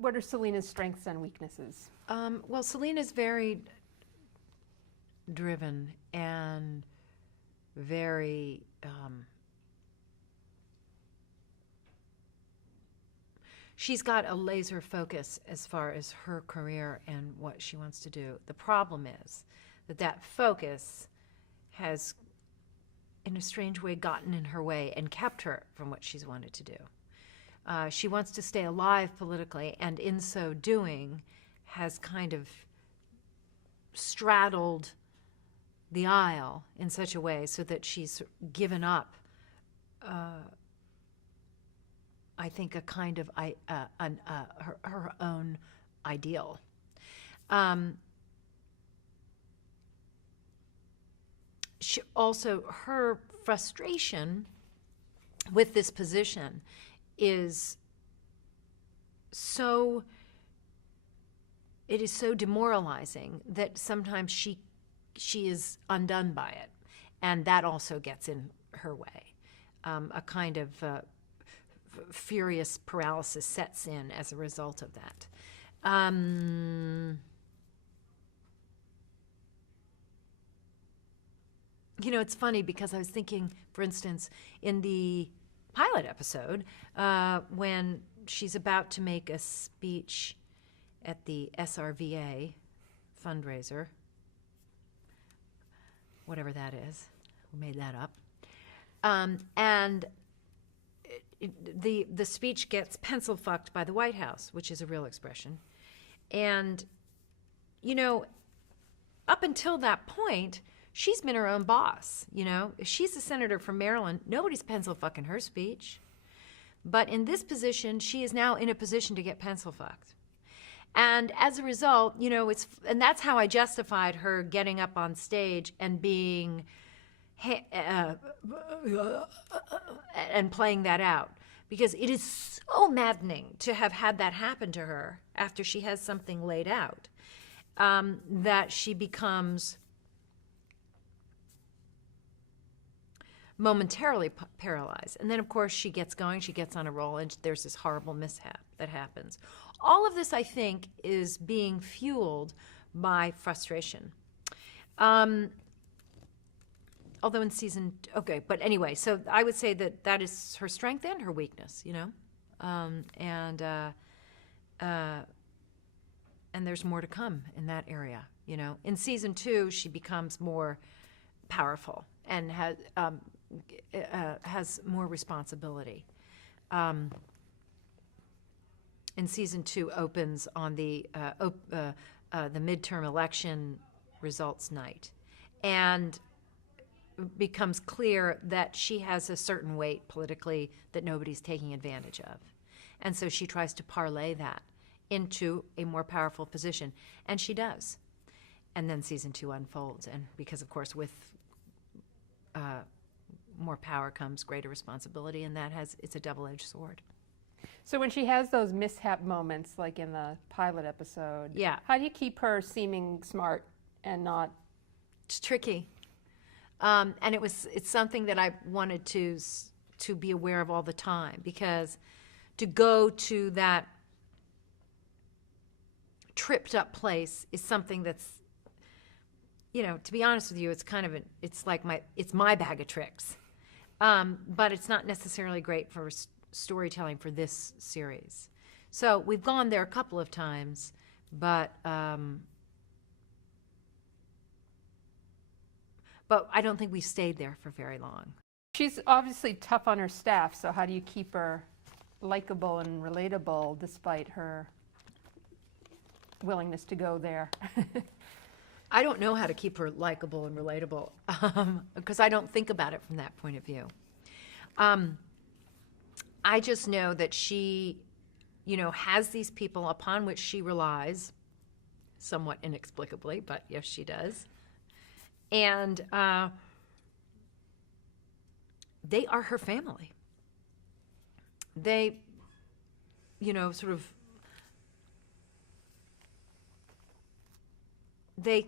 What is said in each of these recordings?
What are Selena's strengths and weaknesses? Well, Selena's very driven and very she's got a laser focus as far as her career and what she wants to do. The problem is that that focus has, in a strange way, gotten in her way and kept her from what she's wanted to do. She wants to stay alive politically, and in so doing has kind of straddled the aisle in such a way so that she's given up, I think, a kind of her own ideal. She also, her frustration with this position is so, it is so demoralizing that sometimes she is undone by it, and that also gets in her way. A kind of furious paralysis sets in as a result of that. You know, it's funny because I was thinking, for instance, in the pilot episode, when she's about to make a speech at the SRVA fundraiser, whatever that is, we made that up, and the speech gets pencil fucked by the White House, which is a real expression. And, you know, up until that point, she's been her own boss, you know. If she's a senator from Maryland, nobody's pencil fucking her speech. But in this position, she is now in a position to get pencil fucked. And as a result, you know, and that's how I justified her getting up on stage and being, and playing that out. Because it is so maddening to have had that happen to her after she has something laid out, that she becomes momentarily paralyzed. And then, of course, she gets going, she gets on a roll, and there's this horrible mishap that happens. All of this, I think, is being fueled by frustration. Although in season, okay, but anyway, so I would say that that is her strength and her weakness, you know? And there's more to come in that area, you know? In season 2, she becomes more powerful and has more responsibility. In season 2 opens on the midterm election results night, and becomes clear that she has a certain weight politically that nobody's taking advantage of. And so she tries to parlay that into a more powerful position, and she does. And then season 2 unfolds, and because, of course, with more power comes greater responsibility, and it's a double-edged sword. So when she has those mishap moments, like in the pilot episode, yeah, how do you keep her seeming smart and not? It's tricky. And it's something that I wanted to be aware of all the time, because to go to that tripped up place is something that's, you know, to be honest with you, it's kind of it's my bag of tricks. But it's not necessarily great for storytelling for this series. So we've gone there a couple of times, but I don't think we stayed there for very long. She's obviously tough on her staff, so how do you keep her likable and relatable despite her willingness to go there? I don't know how to keep her likable and relatable, because I don't think about it from that point of view. I just know that she, you know, has these people upon which she relies, somewhat inexplicably, but yes, she does. And they are her family. They, you know, sort of, they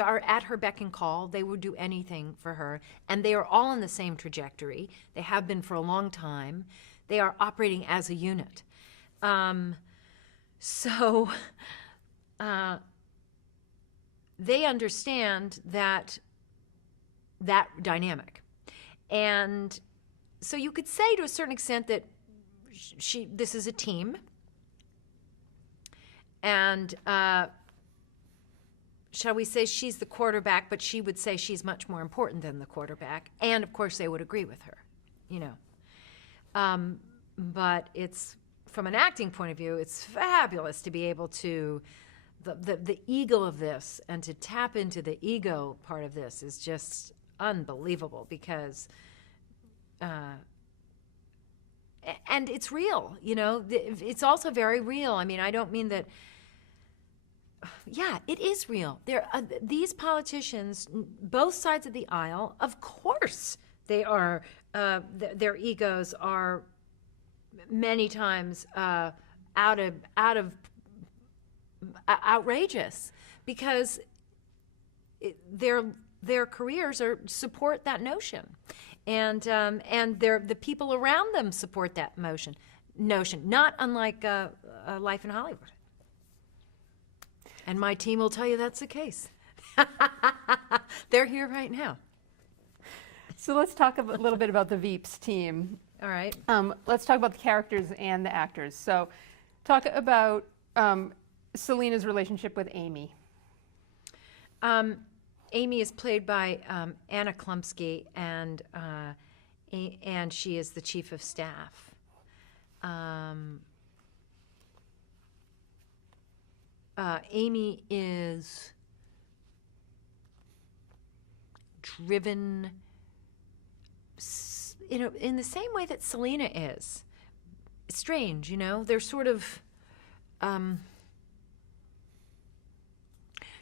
are at her beck and call. They would do anything for her. And they are all on the same trajectory. They have been for a long time. They are operating as a unit. So they understand that dynamic. And so you could say to a certain extent that this is a team. And shall we say she's the quarterback, but she would say she's much more important than the quarterback. And, of course, they would agree with her, you know. But it's, from an acting point of view, it's fabulous to be able to, the ego of this, and to tap into the ego part of this is just unbelievable because, and it's real, you know. It's also very real. I mean, I don't mean that, yeah, it is real. These politicians, both sides of the aisle, of course, they are, their egos are many times outrageous because their careers support that notion, and the people around them support that notion. Not unlike life in Hollywood. And my team will tell you that's the case. They're here right now. So let's talk a little bit about the Veeps team. All right. Let's talk about the characters and the actors. So talk about Selena's relationship with Amy. Amy is played by Anna Klumsky, and she is the chief of staff. Amy is driven, in the same way that Selena is. It's strange, you know. They're sort of.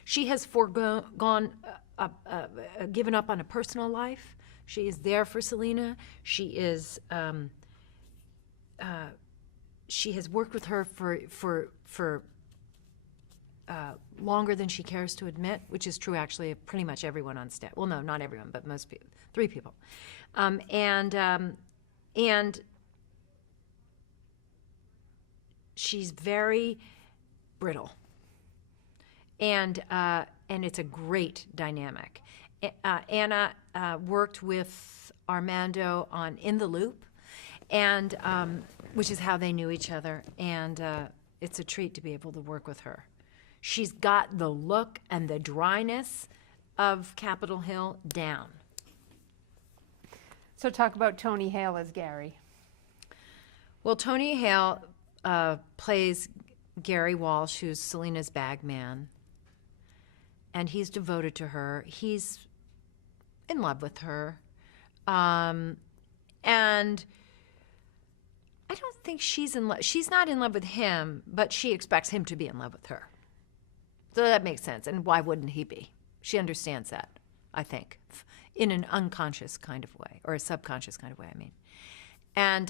She has given up on a personal life. She is there for Selena. She is. She has worked with her for longer than she cares to admit, which is true actually of pretty much everyone on staff. Well, no, not everyone, but most people. 3 people, and she's very brittle, and it's a great dynamic. Anna worked with Armando on In the Loop, and which is how they knew each other, and it's a treat to be able to work with her. She's got the look and the dryness of Capitol Hill down. So talk about Tony Hale as Gary. Well, Tony Hale plays Gary Walsh, who's Selena's bag man, and he's devoted to her. He's in love with her, and I don't think she's in love. She's not in love with him, but she expects him to be in love with her. So that makes sense, and why wouldn't he be? She understands that, I think, in an unconscious kind of way, or a subconscious kind of way, I mean. And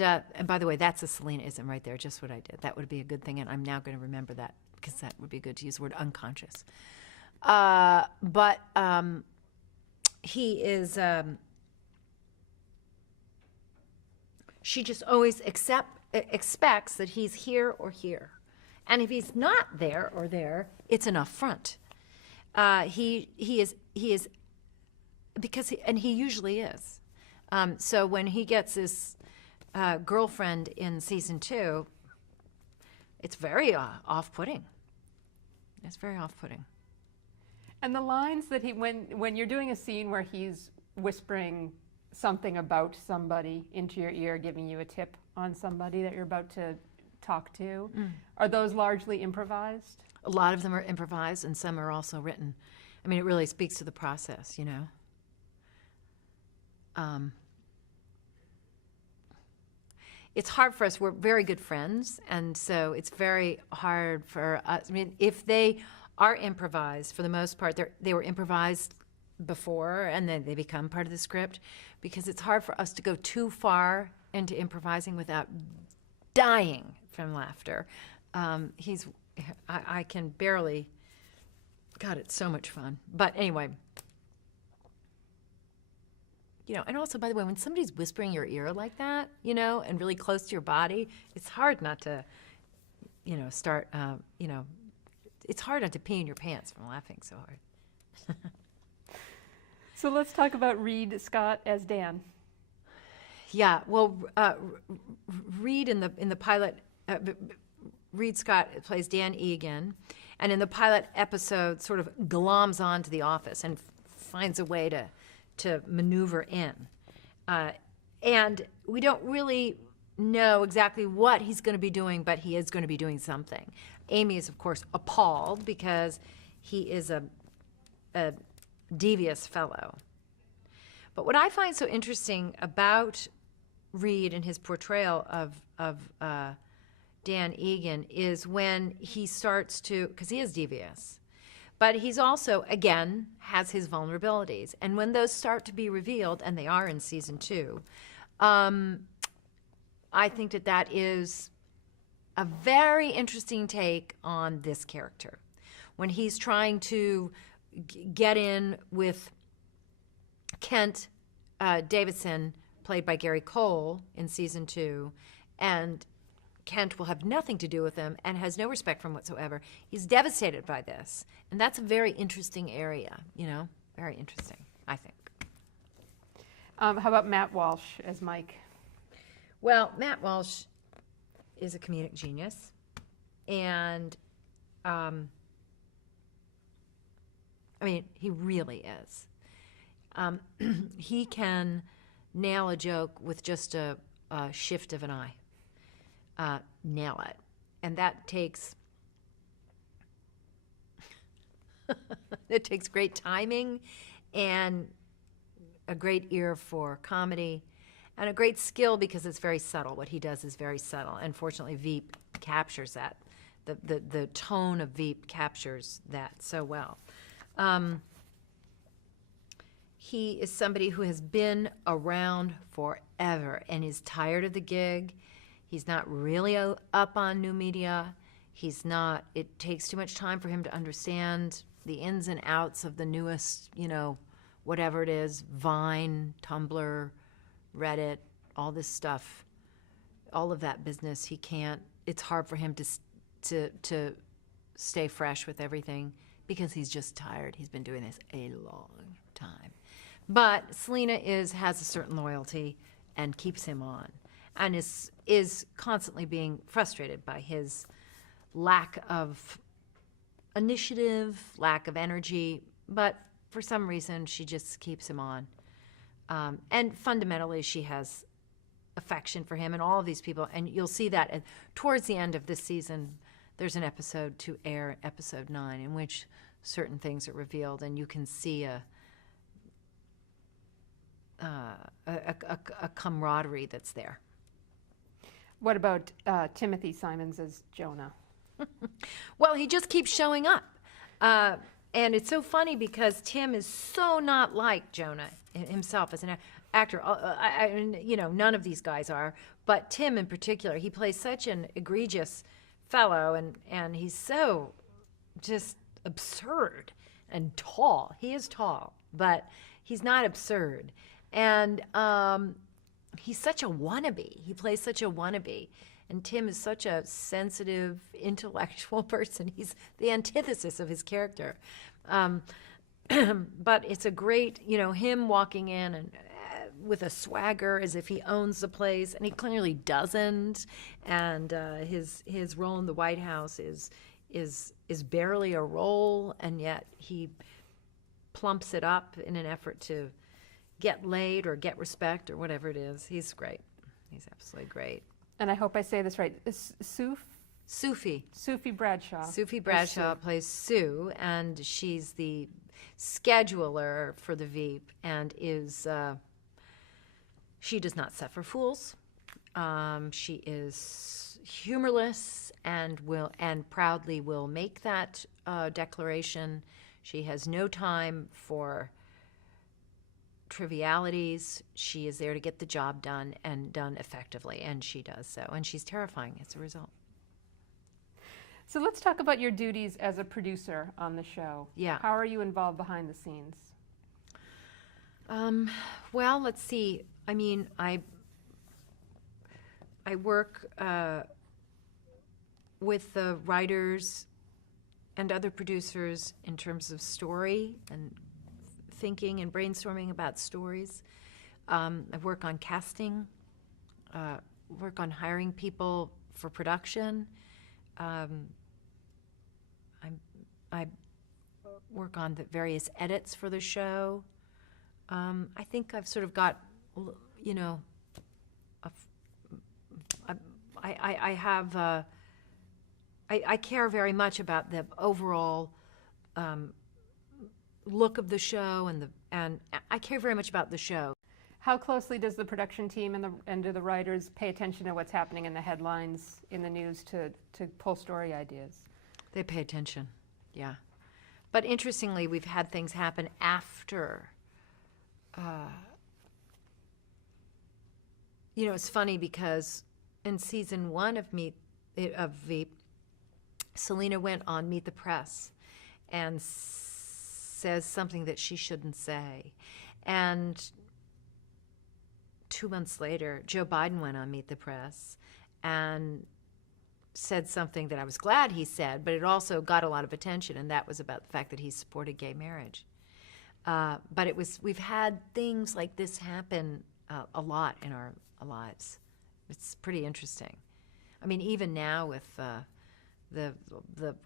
by the way, that's a Selena-ism right there, just what I did. That would be a good thing, and I'm now going to remember that, because that would be good to use the word unconscious. But he is, she just always expects that he's here or here. And if he's not there or there, it's an affront. He is because he usually is. So when he gets this girlfriend in season 2, it's very off-putting. It's very off-putting. And the lines that when you're doing a scene where he's whispering something about somebody into your ear, giving you a tip on somebody that you're about to talk to, are those largely improvised? A lot of them are improvised, and some are also written. I mean, it really speaks to the process, you know. It's hard for us. We're very good friends, and so it's very hard for us. I mean, if they are improvised, for the most part, they were improvised before, and then they become part of the script, because it's hard for us to go too far into improvising without dying from laughter. I can barely. God, it's so much fun. But anyway, You know, and also, by the way, when somebody's whispering your ear like that, you know, and really close to your body, it's hard not to, you know, it's hard not to pee in your pants from laughing so hard. So let's talk about Reed Scott as Dan. Yeah, well, Reed in the pilot, Reed Scott plays Dan Egan, and in the pilot episode, sort of gloms onto the office and finds a way to maneuver in. And we don't really know exactly what he's going to be doing, but he is going to be doing something. Amy is, of course, appalled because he is a devious fellow. But what I find so interesting about Reed and his portrayal of Dan Egan is when he starts to, because he is devious, but he's also, again, has his vulnerabilities. And when those start to be revealed, and they are in season 2, I think that is a very interesting take on this character. When he's trying to get in with Kent Davidson, played by Gary Cole in season 2, and Kent will have nothing to do with him and has no respect for him whatsoever. He's devastated by this. And that's a very interesting area, you know, very interesting, I think. How about Matt Walsh as Mike? Well, Matt Walsh is a comedic genius. And, I mean, he really is. He can nail a joke with just a shift of an eye. Nail it. And that takes it takes great timing and a great ear for comedy and a great skill because it's very subtle. What he does is very subtle. And fortunately, Veep captures that. The tone of Veep captures that so well. He is somebody who has been around forever and is tired of the gig. He's not really up on new media. He's not, it takes too much time for him to understand the ins and outs of the newest, you know, whatever it is, Vine, Tumblr, Reddit, all this stuff, all of that business. He can't, it's hard for him to stay fresh with everything because he's just tired. He's been doing this a long time. But Selena has a certain loyalty and keeps him on, and is constantly being frustrated by his lack of initiative, lack of energy, but for some reason she just keeps him on. And fundamentally she has affection for him and all of these people, and you'll see that towards the end of this season. There's an episode to air, episode 9, in which certain things are revealed, and you can see a camaraderie that's there. What about Timothy Simons as Jonah? Well, he just keeps showing up. And it's so funny because Tim is so not like Jonah himself as an actor. You know, none of these guys are, but Tim in particular, he plays such an egregious fellow, and he's so just absurd and tall. He is tall, but he's not absurd. And he's such a wannabe. He plays such a wannabe. And Tim is such a sensitive, intellectual person. He's the antithesis of his character. But it's a great, you know, him walking in and with a swagger as if he owns the place, and he clearly doesn't. And his role in the White House is barely a role, and yet he plumps it up in an effort to get laid or get respect or whatever it is. He's great. He's absolutely great. And I hope I say this right. Sufi Bradshaw. Sufi Bradshaw plays Sue, and she's the scheduler for the Veep, and she does not set for fools. She is humorless and proudly will make that declaration. She has no time for trivialities. She is there to get the job done and done effectively, and she does so. And she's terrifying as a result. So let's talk about your duties as a producer on the show. Yeah. How are you involved behind the scenes? Well, let's see. I mean, I work with the writers and other producers in terms of story and thinking and brainstorming about stories. I work on casting, work on hiring people for production. I work on the various edits for the show. I think I've sort of got, you know, I have, I care very much about the overall look of the show, and I care very much about the show. How closely does the production team and do the writers pay attention to what's happening in the headlines, in the news, to pull story ideas? They pay attention, yeah. But interestingly, we've had things happen after. You know, it's funny because in season 1 of Veep, Selena went on Meet the Press and says something that she shouldn't say. And 2 months later, Joe Biden went on Meet the Press and said something that I was glad he said, but it also got a lot of attention, and that was about the fact that he supported gay marriage. But we've had things like this happen a lot in our lives. It's pretty interesting. I mean, even now with the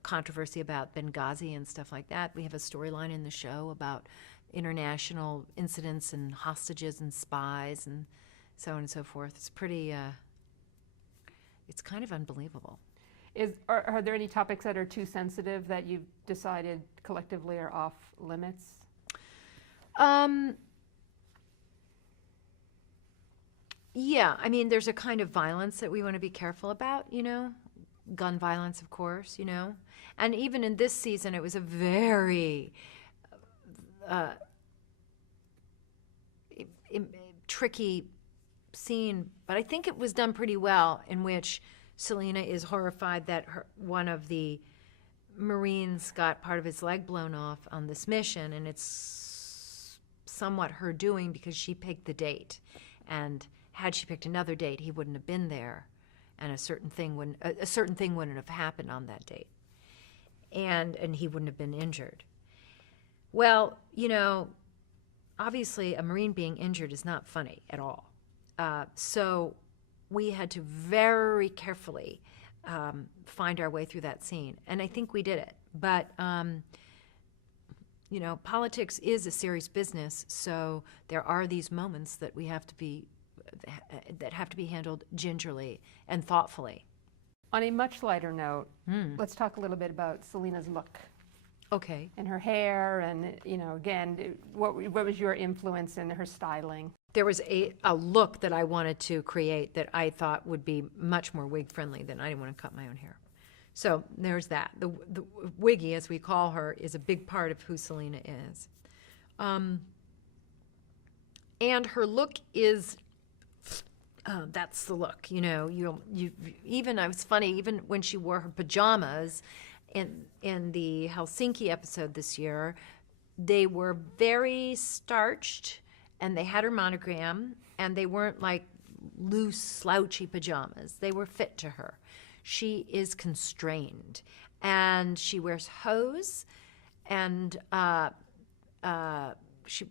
controversy about Benghazi and stuff like that, we have a storyline in the show about international incidents and hostages and spies and so on and so forth. It's pretty, it's kind of unbelievable. Are there any topics that are too sensitive that you've decided collectively are off limits? Yeah, I mean, there's a kind of violence that we want to be careful about, you know, gun violence, of course, you know. And even in this season, it was a very tricky scene, but I think it was done pretty well, in which Selena is horrified that one of the Marines got part of his leg blown off on this mission, and it's somewhat her doing because she picked the date. And had she picked another date, he wouldn't have been there, and a certain thing wouldn't have happened on that date, and he wouldn't have been injured. Well, you know, obviously a Marine being injured is not funny at all. So we had to very carefully find our way through that scene, and I think we did it. But you know, politics is a serious business, so there are these moments that have to be handled gingerly and thoughtfully. On a much lighter note, let's talk a little bit about Selena's look. Okay. And her hair, and, you know, again, what was your influence in her styling? There was a look that I wanted to create that I thought would be much more wig-friendly than I didn't want to cut my own hair. So there's that. The wiggy, as we call her, is a big part of who Selena is. And her look is, that's the look, you know. You even, it was funny, even when she wore her pajamas in the Helsinki episode this year, they were very starched, and they had her monogram, and they weren't like loose, slouchy pajamas. They were fit to her. She is constrained, and she wears hose, and she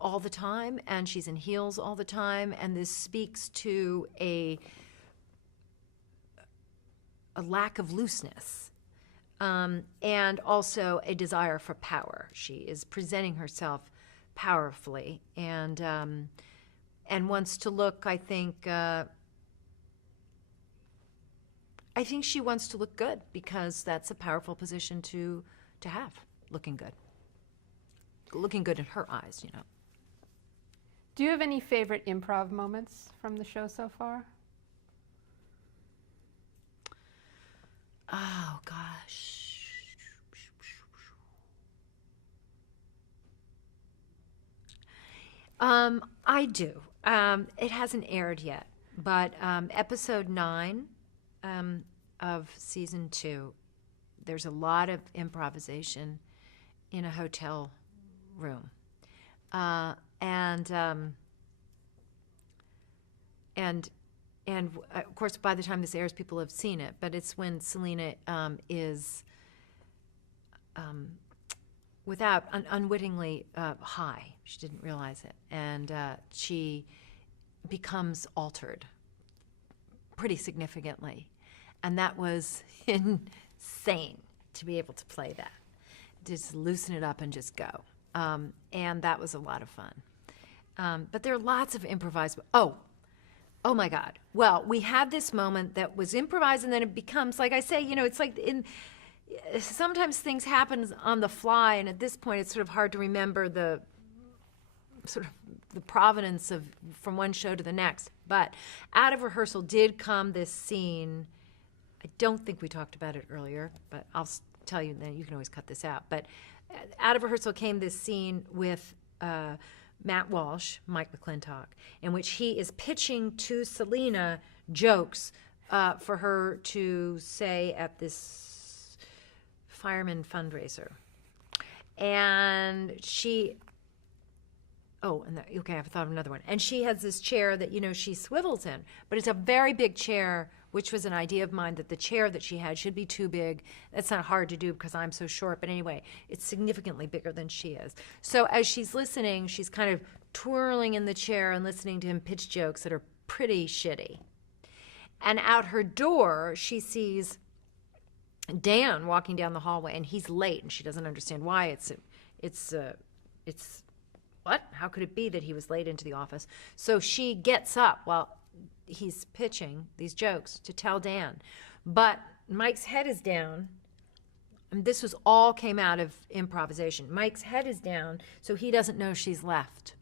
all the time, and she's in heels all the time, and this speaks to a lack of looseness, and also a desire for power. She is presenting herself powerfully, and wants to look, I think she wants to look good, because that's a powerful position to have, looking good in her eyes, you know. Do you have any favorite improv moments from the show so far? Oh, gosh. I do. It hasn't aired yet, but episode 9 of season 2, there's a lot of improvisation in a hotel room. And of course, by the time this airs, people have seen it. But it's when Selena is unwittingly high. She didn't realize it, and she becomes altered pretty significantly, and that was insane to be able to play that. Just loosen it up and just go, and that was a lot of fun. But there are lots of improvised. Oh my God. Well, we had this moment that was improvised, and then it becomes, like I say, it's like sometimes things happen on the fly, and at this point it's sort of hard to remember the provenance of from one show to the next. But out of rehearsal did come this scene. I don't think we talked about it earlier, but I'll tell you, then you can always cut this out. But out of rehearsal came this scene with Matt Walsh, Mike McClintock, in which he is pitching to Selena jokes for her to say at this fireman fundraiser. And she, okay, I've thought of another one. And she has this chair that, she swivels in, but it's a very big chair, which was an idea of mine, that the chair that she had should be too big. That's not hard to do because I'm so short, but anyway, it's significantly bigger than she is. So as she's listening, she's kind of twirling in the chair and listening to him pitch jokes that are pretty shitty. And out her door, she sees Dan walking down the hallway, and he's late, and she doesn't understand why. It's what? How could it be that he was late into the office? So she gets up while he's pitching these jokes to tell Dan. But Mike's head is down, and this all came out of improvisation. Mike's head is down, so he doesn't know she's left.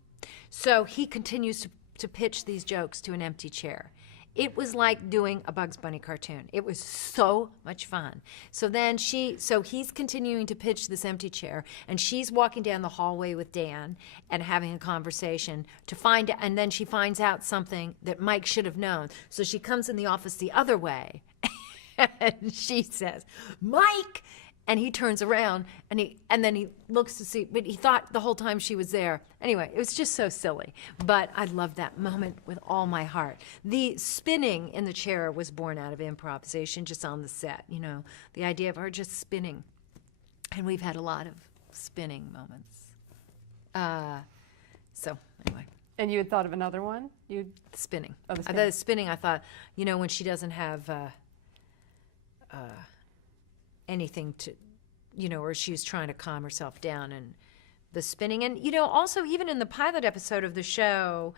So he continues to pitch these jokes to an empty chair. It was like doing a Bugs Bunny cartoon. It was so much fun. So he's continuing to pitch this empty chair, and she's walking down the hallway with Dan and having a conversation and then she finds out something that Mike should have known. So she comes in the office the other way, and she says, "Mike!" And he turns around, and then he looks to see, but he thought the whole time she was there. Anyway, it was just so silly. But I loved that moment with all my heart. The spinning in the chair was born out of improvisation just on the set, the idea of her just spinning. And we've had a lot of spinning moments. So anyway. And you had thought of another one? Spinning. Oh, the The spinning, I thought, when she doesn't have anything to, or she's trying to calm herself down, and the spinning. And, also even in the pilot episode of the show,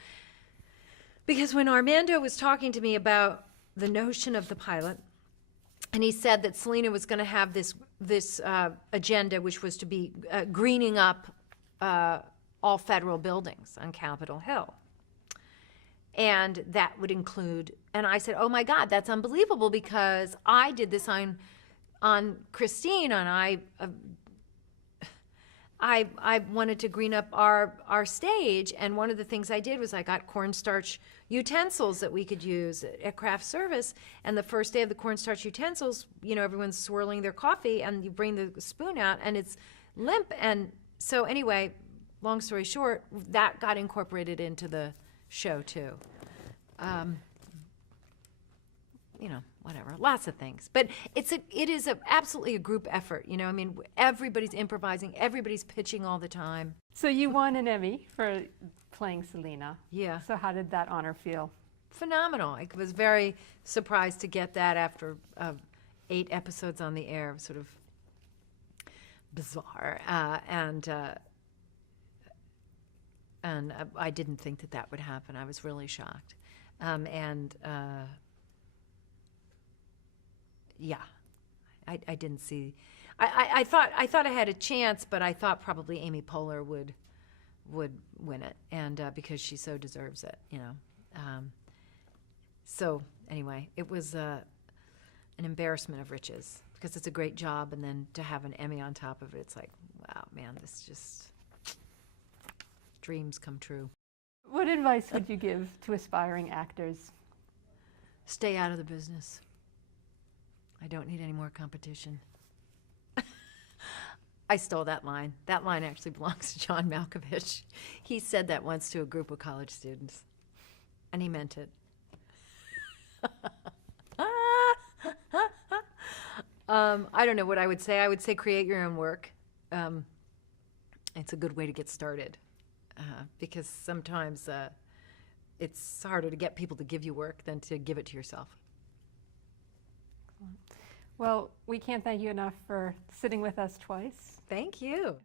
because when Armando was talking to me about the notion of the pilot, and he said that Selena was going to have this agenda, which was to be greening up all federal buildings on Capitol Hill. And that would include, and I said, oh my God, that's unbelievable, because I did this on Christine, and I wanted to green up our stage, and one of the things I did was I got cornstarch utensils that we could use at craft service. And the first day of the cornstarch utensils, everyone's swirling their coffee, and you bring the spoon out, and it's limp. And so anyway, long story short, that got incorporated into the show too. Whatever, lots of things. But it is absolutely a group effort. Everybody's improvising, everybody's pitching all the time. So you won an Emmy for playing Selena. Yeah. So how did that honor feel? Phenomenal. I was very surprised to get that after 8 episodes on the air. Sort of bizarre. And I didn't think that would happen. I was really shocked. Yeah, I didn't see. I thought I had a chance, but I thought probably Amy Poehler would win it, and because she so deserves it, So anyway, it was an embarrassment of riches, because it's a great job, and then to have an Emmy on top of it, it's like, wow, man, this just dreams come true. What advice would you give to aspiring actors? Stay out of the business. I don't need any more competition. I stole that line. That line actually belongs to John Malkovich. He said that once to a group of college students, and he meant it. I don't know what I would say. I would say create your own work. It's a good way to get started, because sometimes it's harder to get people to give you work than to give it to yourself. Well, we can't thank you enough for sitting with us twice. Thank you.